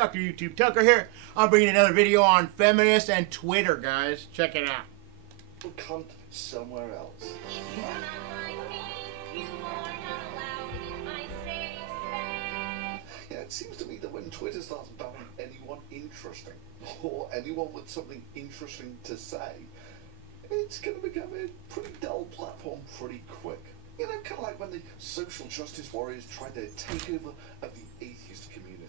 Dr. YouTube Tucker here. I'm bringing another video on feminists and Twitter, guys. Check it out. Cunt somewhere else. Yeah, it seems to me that when Twitter starts banning anyone interesting, or anyone with something interesting to say, it's going to become a pretty dull platform pretty quick. You know, kind of like when the social justice warriors tried their takeover of the atheist community.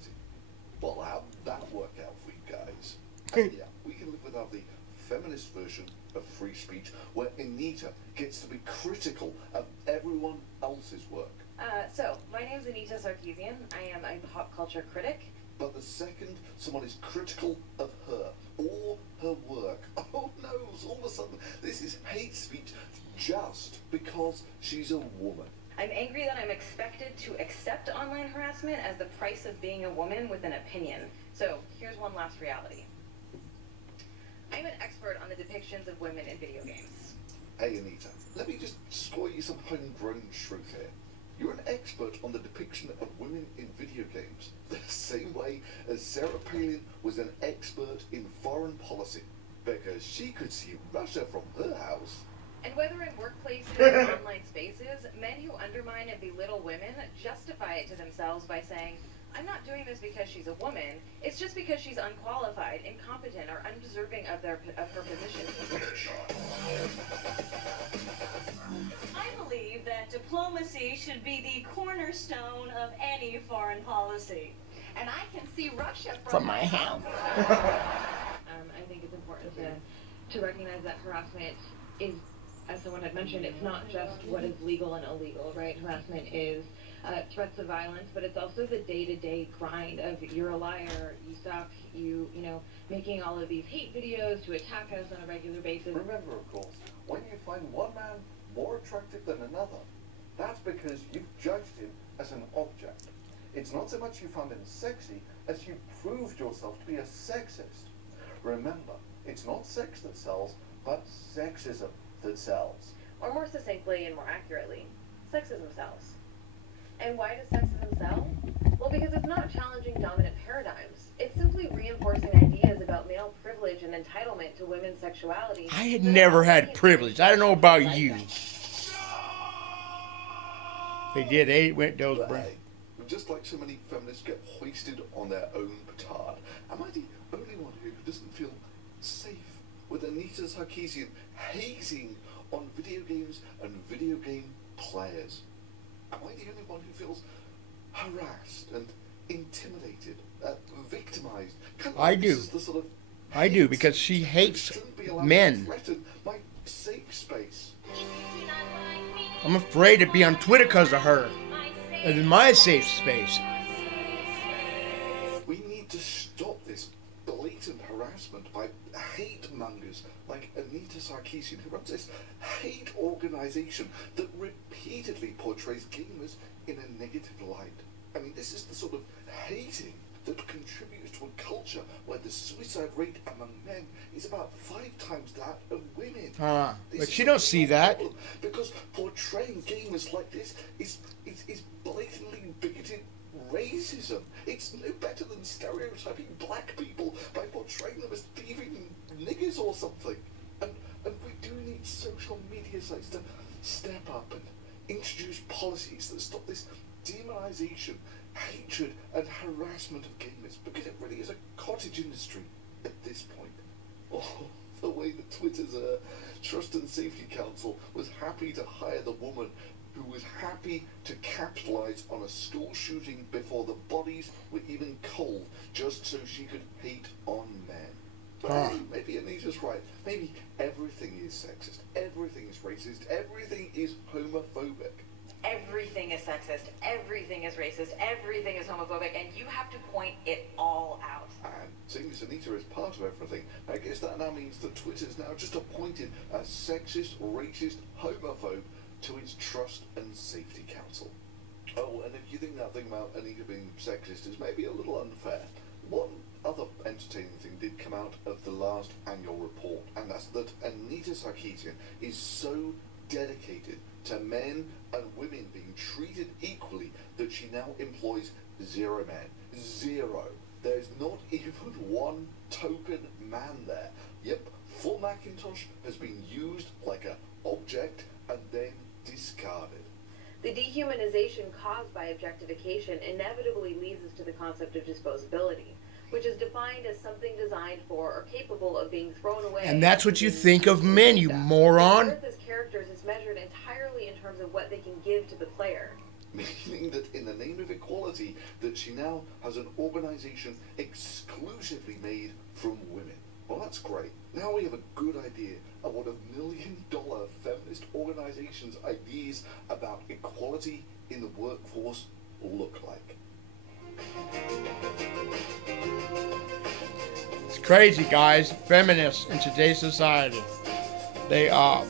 Well, how'd that work out for you guys? And yeah, we can live without the feminist version of free speech, where Anita gets to be critical of everyone else's work. So, my name's Anita Sarkeesian. I am a pop culture critic. But the second someone is critical of her or her work, oh no, all of a sudden this is hate speech just because she's a woman. I'm angry that I'm expected to accept online harassment as the price of being a woman with an opinion. So, here's one last reality. I'm an expert on the depictions of women in video games. Hey Anita, let me just score you some homegrown truth here. You're an expert on the depiction of women in video games, the same way as Sarah Palin was an expert in foreign policy, because she could see Russia from her house. And whether in workplaces or online spaces, men who undermine and belittle women justify it to themselves by saying, I'm not doing this because she's a woman, it's just because she's unqualified, incompetent, or undeserving of her position. I believe that diplomacy should be the cornerstone of any foreign policy. And I can see Russia from my house. I think it's important to recognize that harassment is, as someone had mentioned, it's not just what is legal and illegal, right? Harassment is threats of violence, but it's also the day-to-day grind of you're a liar, you suck, you know, making all of these hate videos to attack us on a regular basis. Remember, of course, when you find one man more attractive than another, that's because you've judged him as an object. It's not so much you found him sexy as you proved yourself to be a sexist. Remember, it's not sex that sells, but sexism that sells. Or more succinctly and more accurately, sexism sells. And why does sexism sell? Well, because it's not challenging dominant paradigms. It's simply reinforcing ideas about male privilege and entitlement to women's sexuality. I had never had privilege. I don't know about you. They did. They went those brains. Just like so many feminists get hoisted on their own petard, am I the only one who doesn't feel safe with Anita Sarkeesian hazing on video games and video game players? Am I the only one who feels harassed and intimidated, victimized? I do. Sort of I do, because she hates men. My safe space. I'm afraid to be on Twitter because of her. It's my safe space. We need to stop this blatant harassment by hate mongers like Anita Sarkeesian, who runs this hate organization that repeatedly portrays gamers in a negative light. I mean, this is the sort of hating that contributes to a culture where the suicide rate among men is about 5 times that of women. But she don't see that. Because portraying gamers like this is blatantly bigoted racism. It's no better than stereotyping black people by portraying them as thieving niggers or something. And we do need social media sites to step up and introduce policies that stop this demonization, hatred and harassment of gamers, because it really is a cottage industry at this point. Oh, the way that Twitter's Trust and Safety Council was happy to hire the woman who was happy to capitalize on a school shooting before the bodies were even cold, just so she could hate on men. But hey, maybe Anita's right. Maybe everything is sexist, everything is racist, everything is homophobic. Everything is sexist, everything is racist, everything is homophobic, and you have to point it all out. And seeing as Anita is part of everything, I guess that now means that Twitter's now just appointed a sexist, racist, homophobe to its Trust and Safety Council. Oh, and if you think that thing about Anita being sexist is maybe a little unfair, one other entertaining thing did come out of the last annual report, and that's that Anita Sarkeesian is so dedicated to men and women being treated equally that she now employs 0 men. 0. There's not even one token man there. Yep, full Macintosh has been used like an object and then discarded. The dehumanization caused by objectification inevitably leads us to the concept of disposability, which is defined as something designed for or capable of being thrown away. And that's what you think of men, you moron. Worth as characters is measured entirely in terms of what they can give to the player. Meaning that in the name of equality, that she now has an organization exclusively made from women. Well, that's great. Now we have a good idea of what $1 million feminist organization's ideas about equality in the workforce look like. It's crazy, guys. Feminists in today's society. They are